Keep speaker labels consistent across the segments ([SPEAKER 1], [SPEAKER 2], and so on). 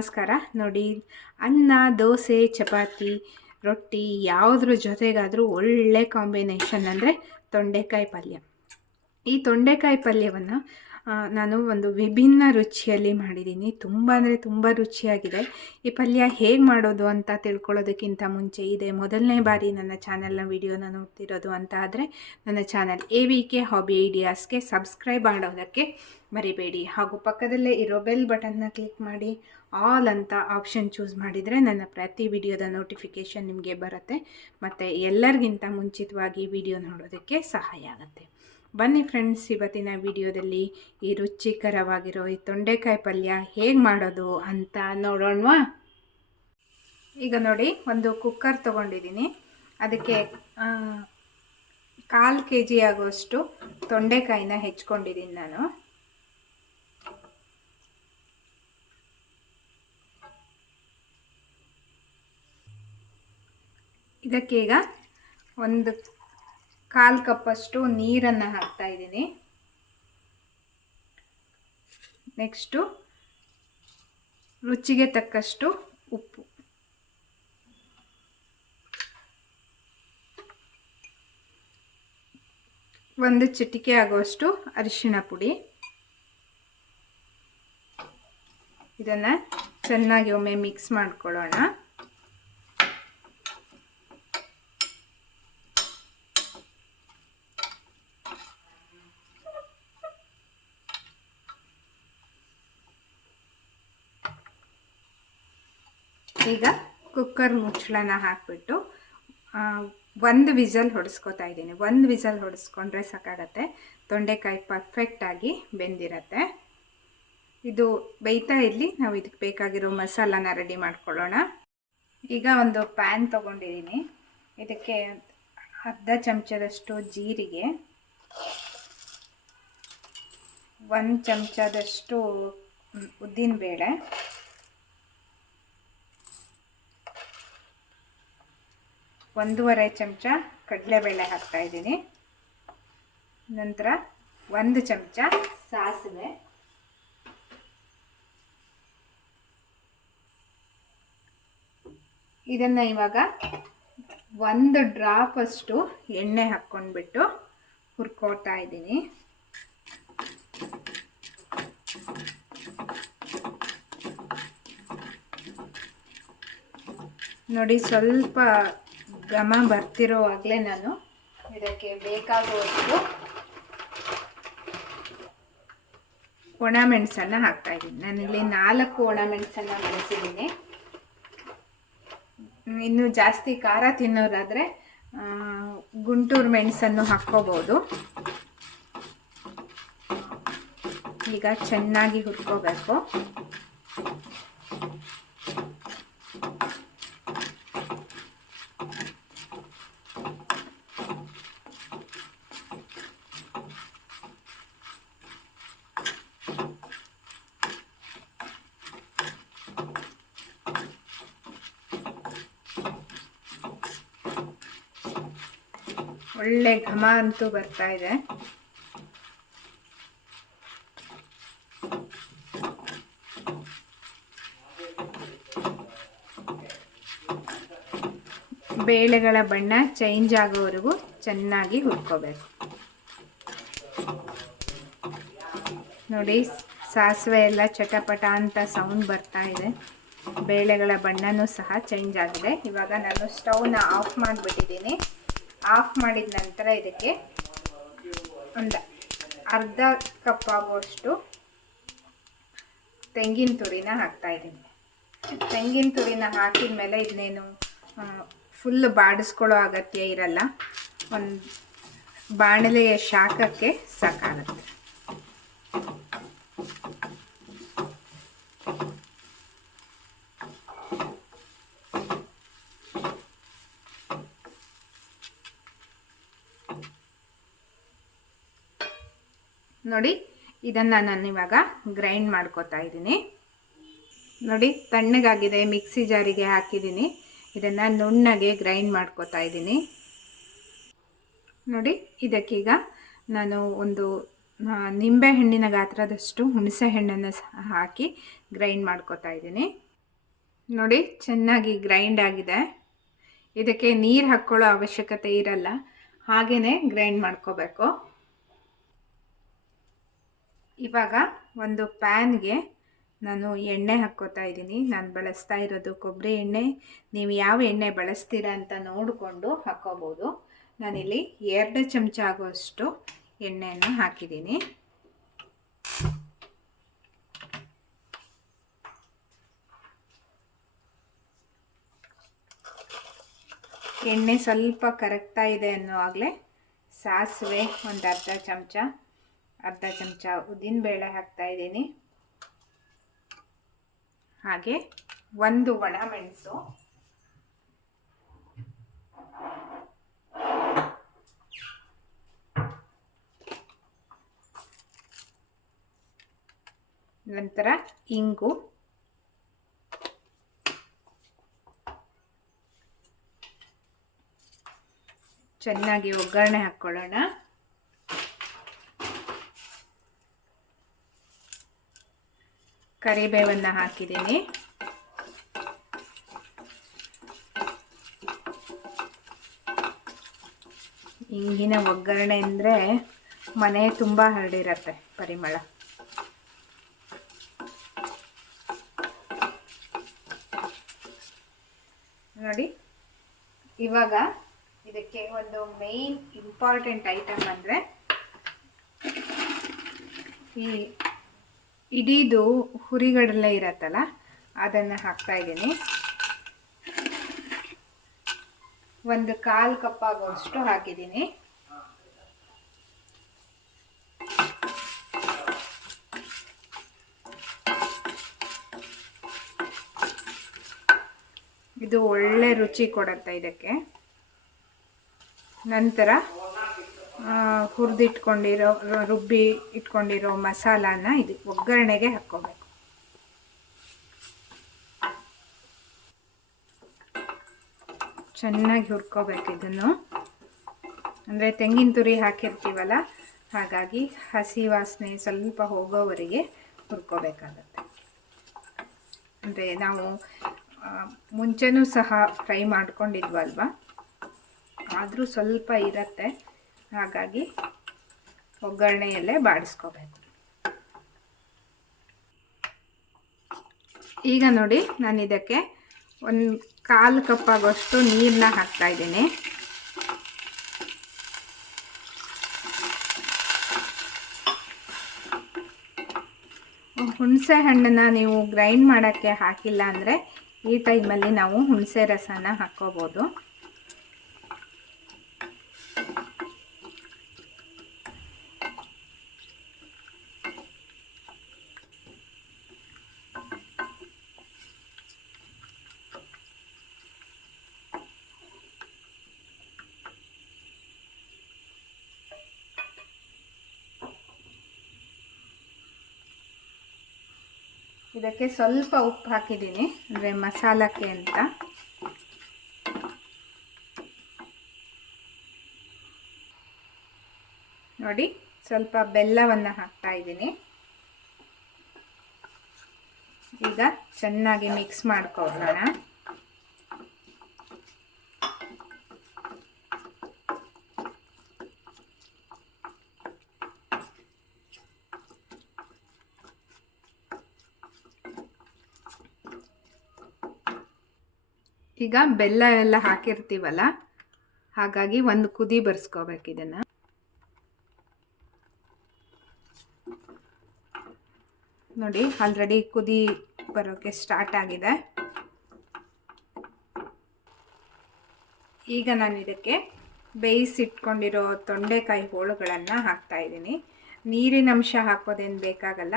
[SPEAKER 1] ನಮಸ್ಕಾರ. ನೋಡಿ, ಅನ್ನ, ದೋಸೆ, ಚಪಾತಿ, ರೊಟ್ಟಿ ಯಾವುದ್ರ ಜೊತೆಗಾದರೂ ಒಳ್ಳೆ ಕಾಂಬಿನೇಷನ್ ಅಂದರೆ ತೊಂಡೆಕಾಯಿ ಪಲ್ಯ. ಈ ತೊಂಡೆಕಾಯಿ ಪಲ್ಯವನ್ನು ನಾನು ಒಂದು ವಿಭಿನ್ನ ರುಚಿಯಲ್ಲಿ ಮಾಡಿದ್ದೀನಿ. ತುಂಬ ಅಂದರೆ ತುಂಬ ರುಚಿಯಾಗಿದೆ. ಈ ಪಲ್ಯ ಹೇಗೆ ಮಾಡೋದು ಅಂತ ತಿಳ್ಕೊಳ್ಳೋದಕ್ಕಿಂತ ಮುಂಚೆ ಇದೆ. ಮೊದಲನೇ ಬಾರಿ ನನ್ನ ಚಾನಲ್ನ ವಿಡಿಯೋನ ನೋಡ್ತಿರೋದು ಅಂತ ಆದರೆ ನನ್ನ channel A V K hobby ಐಡಿಯಾಸ್ಗೆ subscribe ಮಾಡೋದಕ್ಕೆ ಮರಿಬೇಡಿ. ಹಾಗೂ ಪಕ್ಕದಲ್ಲೇ ಇರೋ ಬೆಲ್ ಬಟನ್ನ ಕ್ಲಿಕ್ ಮಾಡಿ. ಆಲ್ ಅಂತ ಆಪ್ಷನ್ ಚೂಸ್ ಮಾಡಿದರೆ ನನ್ನ ಪ್ರತಿ ವಿಡಿಯೋದ ನೋಟಿಫಿಕೇಷನ್ ನಿಮಗೆ ಬರುತ್ತೆ. ಮತ್ತು ಎಲ್ಲರಿಗಿಂತ ಮುಂಚಿತವಾಗಿ ವಿಡಿಯೋ ನೋಡೋದಕ್ಕೆ ಸಹಾಯ ಆಗುತ್ತೆ. ಬನ್ನಿ ಫ್ರೆಂಡ್ಸ್ ಇವತ್ತಿನ ವಿಡಿಯೋದಲ್ಲಿ ಈ ರುಚಿಕರವಾಗಿರೋ ಈ ತೊಂಡೆಕಾಯಿ ಪಲ್ಯ ಹೇಗೆ ಮಾಡೋದು ಅಂತ ನೋಡೋಣವಾ? ಈಗ ನೋಡಿ, ಒಂದು ಕುಕ್ಕರ್ ತೊಗೊಂಡಿದ್ದೀನಿ. ಅದಕ್ಕೆ ಕಾಲು ಕೆ ಜಿ ಆಗುವಷ್ಟು ತೊಂಡೆಕಾಯಿನ ಹೆಚ್ಕೊಂಡಿದ್ದೀನಿ ನಾನು. ಇದಕ್ಕೆ ಈಗ ಒಂದು ಕಾಲು ಕಪ್ಪಷ್ಟು ನೀರನ್ನು ಹಾಕ್ತಾ ಇದ್ದೀನಿ. ನೆಕ್ಸ್ಟು ರುಚಿಗೆ ತಕ್ಕಷ್ಟು ಉಪ್ಪು. ಒಂದು ಚಿಟಿಕೆ ಆಗುವಷ್ಟು ಅರಿಶಿಣ ಪುಡಿ. ಇದನ್ನು ಚೆನ್ನಾಗಿ ಒಮ್ಮೆ ಮಿಕ್ಸ್ ಮಾಡ್ಕೊಳ್ಳೋಣ. ಈಗ ಕುಕ್ಕರ್ ಮುಚ್ಚಳನ ಹಾಕಿಬಿಟ್ಟು ಒಂದು ವಿಸಲ್ ಹೊಡೆಸ್ಕೊತಾ ಇದ್ದೀನಿ. ಒಂದು ವಿಸಲ್ ಹೊಡೆಸ್ಕೊಂಡ್ರೆ ಸಾಕಾಗತ್ತೆ. ತೊಂಡೆಕಾಯಿ ಪರ್ಫೆಕ್ಟಾಗಿ ಬೆಂದಿರತ್ತೆ. ಇದು ಬೇಯ್ತಾ ಇರಲಿ, ನಾವು ಇದಕ್ಕೆ ಬೇಕಾಗಿರೋ ಮಸಾಲಾನ ರೆಡಿ ಮಾಡ್ಕೊಳ್ಳೋಣ. ಈಗ ಒಂದು ಪ್ಯಾನ್ ತೊಗೊಂಡಿದ್ದೀನಿ ಇದಕ್ಕೆ ಅರ್ಧ ಚಮಚದಷ್ಟು ಜೀರಿಗೆ, ಒಂದು ಚಮಚದಷ್ಟು ಉದ್ದಿನಬೇಳೆ ಒಂದೂವರೆ ಚಮಚ ಕಡಲೆಬೇಳೆ ಇದ್ದೀನಿ. ನಂತರ ಒಂದು ಚಮಚ ಸಾಸಿವೆ. ಇದನ್ನು ಇವಾಗ ಒಂದು ಡ್ರಾಪ್ ಅಷ್ಟು ಎಣ್ಣೆ ಹಾಕ್ಕೊಂಡ್ಬಿಟ್ಟು ಹುರ್ಕೋತಾ ಇದ್ದೀನಿ. ನೋಡಿ ಸ್ವಲ್ಪ ಘಮ ಬರ್ತಿರೋವಾಗಲೇ ನಾನು ಇದಕ್ಕೆ ಬೇಕಾಗುವಷ್ಟು ಒಣ ಮೆಣಸನ್ನು ಹಾಕ್ತಾಯಿದ್ದೀನಿ ನಾನಿಲ್ಲಿ ನಾಲ್ಕು ಒಣ ಮೆಣಸನ್ನು ಬಳಸಿದ್ದೀನಿ. ಇನ್ನು ಜಾಸ್ತಿ ಖಾರ ತಿನ್ನೋರಾದರೆ ಗುಂಟೂರು ಮೆಣಸನ್ನು ಹಾಕ್ಕೋಬೋದು. ಈಗ ಚೆನ್ನಾಗಿ ಹುರ್ಕೋಬೇಕು. ಒಳ್ಳೆ ಘಮ ಅಂತೂ ಬರ್ತಾ ಇದೆ. ಬೇಳೆಗಳ ಬಣ್ಣ ಚೇಂಜ್ ಆಗೋವರೆಗೂ ಚೆನ್ನಾಗಿ ಹುರ್ಕೋಬೇಕು. ನೋಡಿ, ಸಾಸಿವೆ ಎಲ್ಲ ಚಟಪಟ ಅಂತ ಸೌಂಡ್ ಬರ್ತಾ ಇದೆ. ಬೇಳೆಗಳ ಬಣ್ಣನೂ ಸಹ ಚೇಂಜ್ ಆಗಿದೆ. ಇವಾಗ ನಾನು ಸ್ಟೌವ್ನ ಆಫ್ ಮಾಡಿಬಿಟ್ಟಿದ್ದೀನಿ. ಆಫ್ ಮಾಡಿದ ನಂತರ ಇದಕ್ಕೆ ಒಂದು ಅರ್ಧ ಕಪ್ ಆಗುವಷ್ಟು ತೆಂಗಿನ ತುರಿನ ಹಾಕ್ತಾಯಿದ್ದೀನಿ ತೆಂಗಿನ ತುರಿನ ಹಾಕಿದ ಮೇಲೆ ಇದನ್ನೇನು ಫುಲ್ ಬಾಡಿಸ್ಕೊಳ್ಳೋ ಅಗತ್ಯ ಇರಲ್ಲ. ಒಂದು ಬಾಣಲೆಯ ಶಾಖಕ್ಕೆ ಸಾಕಾಗುತ್ತೆ. ನೋಡಿ, ಇದನ್ನು ನಾನು ಇವಾಗ ಗ್ರೈಂಡ್ ಮಾಡ್ಕೋತಾ ಇದ್ದೀನಿ. ನೋಡಿ, ತಣ್ಣಗಾಗಿದೆ, ಮಿಕ್ಸಿ ಜಾರಿಗೆ ಹಾಕಿದ್ದೀನಿ. ಇದನ್ನು ನುಣ್ಣಗೆ ಗ್ರೈಂಡ್ ಮಾಡ್ಕೋತಾ ಇದ್ದೀನಿ. ನೋಡಿ, ಇದಕ್ಕೀಗ ನಾನು ಒಂದು ನಿಂಬೆ ಹಣ್ಣಿನ ಗಾತ್ರದಷ್ಟು ಹುಣಸೆ ಹಣ್ಣನ್ನು ಹಾಕಿ ಗ್ರೈಂಡ್ ಮಾಡ್ಕೋತಾ ಇದ್ದೀನಿ. ನೋಡಿ, ಚೆನ್ನಾಗಿ ಗ್ರೈಂಡ್ ಆಗಿದೆ. ಇದಕ್ಕೆ ನೀರು ಹಾಕ್ಕೊಳ್ಳೋ ಅವಶ್ಯಕತೆ ಇರಲ್ಲ. ಹಾಗೆಯೇ ಗ್ರೈಂಡ್ ಮಾಡ್ಕೋಬೇಕು. ಇವಾಗ ಒಂದು ಪ್ಯಾನ್ಗೆ ನಾನು ಎಣ್ಣೆ ಹಾಕ್ಕೋತಾ ಇದ್ದೀನಿ. ನಾನು ಬಳಸ್ತಾ ಇರೋದು ಕೊಬ್ಬರಿ ಎಣ್ಣೆ. ನೀವು ಯಾವ ಎಣ್ಣೆ ಬಳಸ್ತೀರ ಅಂತ ನೋಡಿಕೊಂಡು ಹಾಕ್ಕೋಬೋದು. ನಾನಿಲ್ಲಿ ಎರಡು ಚಮಚ ಆಗುವಷ್ಟು ಎಣ್ಣೆಯನ್ನು ಹಾಕಿದ್ದೀನಿ. ಎಣ್ಣೆ ಸ್ವಲ್ಪ ಕರಗ್ತಾ ಇದೆ ಅನ್ನೋವಾಗಲೇ ಸಾಸಿವೆ ಒಂದು ಅರ್ಧ ಚಮಚ. ಅರ್ಧ ಚಮಚ ಉದ್ದಿನಬೇಳೆ ಹಾಕ್ತಾ ಇದ್ದೀನಿ. ಹಾಗೆ ಒಂದು ಒಣ ಮೆಣಸು. ನಂತರ ಇಂಗು. ಚೆನ್ನಾಗಿ ಒಗ್ಗರಣೆ ಹಾಕ್ಕೊಳ್ಳೋಣ. ಕರಿಬೇವನ್ನು ಹಾಕಿದ್ದೀನಿ. ಇಂಗಿನ ಒಗ್ಗರಣೆ ಅಂದರೆ ಮನೆ ತುಂಬ ಹರಡಿರತ್ತೆ ಪರಿಮಳ. ನೋಡಿ, ಇವಾಗ ಇದಕ್ಕೆ ಒಂದು ಮೇನ್ ಇಂಪಾರ್ಟೆಂಟ್ ಐಟಮ್ ಅಂದರೆ ಈ ಇಡೀದು ಹುರಿಗಡಲೆ ಇರತ್ತಲ್ಲ, ಅದನ್ನು ಹಾಕ್ತಾ ಇದ್ದೀನಿ. ಒಂದು ಕಾಲು ಕಪ್ ಆಗುವಷ್ಟು ಹಾಕಿದ್ದೀನಿ. ಇದು ಒಳ್ಳೆ ರುಚಿ ಕೊಡುತ್ತೆ ಇದಕ್ಕೆ. ನಂತರ ಹುರಿದಿಟ್ಕೊಂಡಿರೋ, ರುಬ್ಬಿ ಇಟ್ಕೊಂಡಿರೋ ಮಸಾಲಾನ ಇದು ಒಗ್ಗರಣೆಗೆ ಹಾಕ್ಕೋಬೇಕು. ಚೆನ್ನಾಗಿ ಹುರ್ಕೋಬೇಕು ಇದನ್ನು. ಅಂದರೆ ತೆಂಗಿನ ತುರಿ ಹಾಕಿರ್ತೀವಲ್ಲ, ಹಾಗಾಗಿ ಹಸಿ ವಾಸನೆ ಸ್ವಲ್ಪ ಹೋಗೋವರೆಗೆ ಹುರ್ಕೋಬೇಕಾಗತ್ತೆ. ಅಂದರೆ ನಾವು ಮುಂಚೆನೂ ಸಹ ಫ್ರೈ ಮಾಡ್ಕೊಂಡಿದ್ವಲ್ವ? ಆದರೂ ಸ್ವಲ್ಪ ಇರತ್ತೆ. ಹಾಗಾಗಿ ಒಗ್ಗರಣೆಯಲ್ಲೇ ಬಾಡಿಸ್ಕೋಬೇಕು. ಈಗ ನೋಡಿ ನಾನು ಇದಕ್ಕೆ ಒಂದು ಕಾಲು ಕಪ್ ಆಗೋಷ್ಟು ನೀರನ್ನ ಹಾಕ್ತಾ ಇದ್ದೀನಿ. ಹುಣಸೆ ಹಣ್ಣನ್ನು ನೀವು ಗ್ರೈಂಡ್ ಮಾಡೋಕ್ಕೆ ಹಾಕಿಲ್ಲ ಅಂದರೆ ಈ ಟೈಮಲ್ಲಿ ನಾವು ಹುಣಸೆ ರಸನ ಹಾಕ್ಕೋಬೋದು. ಇದಕ್ಕೆ ಸ್ವಲ್ಪ ಉಪ್ಪು ಹಾಕಿದ್ದೀನಿ, ಅಂದರೆ ಮಸಾಲಕ್ಕೆ ಅಂತ. ನೋಡಿ, ಸ್ವಲ್ಪ ಬೆಲ್ಲವನ್ನು ಹಾಕ್ತಾ ಇದ್ದೀನಿ. ಈಗ ಚೆನ್ನಾಗಿ ಮಿಕ್ಸ್ ಮಾಡ್ಕೊಳ್ಳೋಣ ಈಗ ಬೆಲ್ಲ ಎಲ್ಲ ಹಾಕಿರ್ತೀವಲ್ಲ, ಹಾಗಾಗಿ ಒಂದು ಕುದಿ ಬರ್ಸ್ಕೋಬೇಕು ಇದನ್ನು. ನೋಡಿ ಆಲ್ರೆಡಿ ಕುದಿ ಬರೋಕ್ಕೆ ಸ್ಟಾರ್ಟ್ ಆಗಿದೆ. ಈಗ ನಾನು ಇದಕ್ಕೆ ಬೇಯಿಸಿಟ್ಕೊಂಡಿರೋ ತೊಂಡೆಕಾಯಿ ಹೋಳುಗಳನ್ನು ಹಾಕ್ತಾ ಇದ್ದೀನಿ. ನೀರಿನ ಅಂಶ ಹಾಕೋದೇನು ಬೇಕಾಗಲ್ಲ,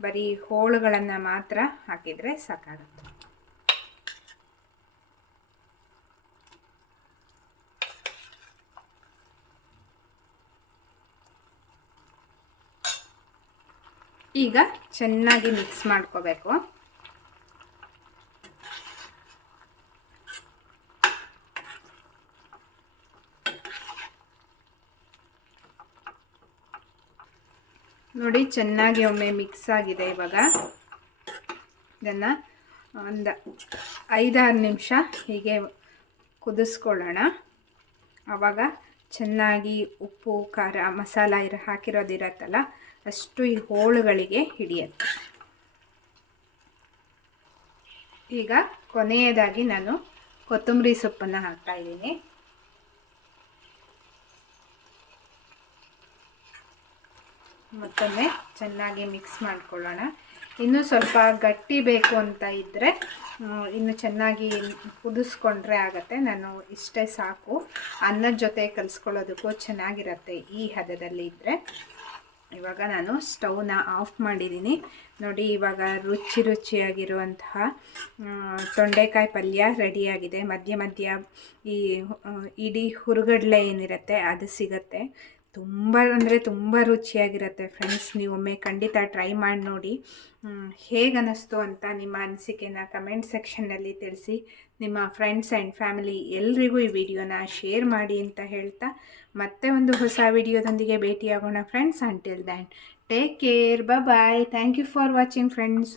[SPEAKER 1] ಬರೀ ಹೋಳುಗಳನ್ನು ಮಾತ್ರ ಹಾಕಿದರೆ ಸಾಕಾಗುತ್ತೆ. ಈಗ ಚೆನ್ನಾಗಿ ಮಿಕ್ಸ್ ಮಾಡ್ಕೋಬೇಕು. ನೋಡಿ ಚೆನ್ನಾಗಿ ಒಮ್ಮೆ ಮಿಕ್ಸ್ ಆಗಿದೆ ಇವಾಗ. ಇದನ್ನು ಒಂದು ಐದಾರು ನಿಮಿಷ ಹೀಗೆ ಕುದಿಸ್ಕೊಳ್ಳೋಣ. ಆವಾಗ ಚೆನ್ನಾಗಿ ಉಪ್ಪು, ಖಾರ, ಮಸಾಲ ಇರ ಹಾಕಿರೋದಿರತ್ತಲ್ಲ ಅಷ್ಟು ಈ ಹೋಳುಗಳಿಗೆ ಹಿಡಿಯುತ್ತೆ. ಈಗ ಕೊನೆಯದಾಗಿ ನಾನು ಕೊತ್ತಂಬರಿ ಸೊಪ್ಪನ್ನು ಹಾಕ್ತಾ ಇದ್ದೀನಿ. ಮತ್ತೊಮ್ಮೆ ಚೆನ್ನಾಗಿ ಮಿಕ್ಸ್ ಮಾಡ್ಕೊಳ್ಳೋಣ. ಇನ್ನೂ ಸ್ವಲ್ಪ ಗಟ್ಟಿ ಬೇಕು ಅಂತ ಇದ್ದರೆ ಇನ್ನು ಚೆನ್ನಾಗಿ ಕುದಿಸ್ಕೊಂಡ್ರೆ ಆಗುತ್ತೆ. ನಾನು ಇಷ್ಟೇ ಸಾಕು. ಅನ್ನದ ಜೊತೆ ಕಲಿಸ್ಕೊಳ್ಳೋದಕ್ಕೂ ಚೆನ್ನಾಗಿರುತ್ತೆ ಈ ಹದದಲ್ಲಿ ಇದ್ದರೆ ಇವಾಗ ನಾನು ಸ್ಟವ್ನ ಆಫ್ ಮಾಡಿದ್ದೀನಿ. ನೋಡಿ, ಇವಾಗ ರುಚಿ ರುಚಿಯಾಗಿರುವಂತಹ ತೊಂಡೆಕಾಯಿ ಪಲ್ಯ ರೆಡಿಯಾಗಿದೆ. ಮಧ್ಯ ಮಧ್ಯ ಈ ಇಡೀ ಹುರುಗಡಲೆ ಏನಿರುತ್ತೆ, ಅದು ಸಿಗತ್ತೆ. ತುಂಬ ಅಂದರೆ ತುಂಬ ರುಚಿಯಾಗಿರುತ್ತೆ ಫ್ರೆಂಡ್ಸ್ ನೀವು ಒಮ್ಮೆ ಖಂಡಿತ ಟ್ರೈ ಮಾಡಿ ನೋಡಿ. ಹೇಗೆ ಅನ್ನಿಸ್ತು ಅಂತ ನಿಮ್ಮ ಅನಿಸಿಕೆನ ಕಮೆಂಟ್ ಸೆಕ್ಷನ್ನಲ್ಲಿ ತಿಳಿಸಿ. ನಿಮ್ಮ ಫ್ರೆಂಡ್ಸ್ ಆ್ಯಂಡ್ ಫ್ಯಾಮಿಲಿ ಎಲ್ರಿಗೂ ಈ ವಿಡಿಯೋನ ಶೇರ್ ಮಾಡಿ ಅಂತ ಹೇಳ್ತಾ ಮತ್ತೆ ಒಂದು ಹೊಸ ವಿಡಿಯೋದೊಂದಿಗೆ ಭೇಟಿಯಾಗೋಣ friends until then take care bye thank you for watching friends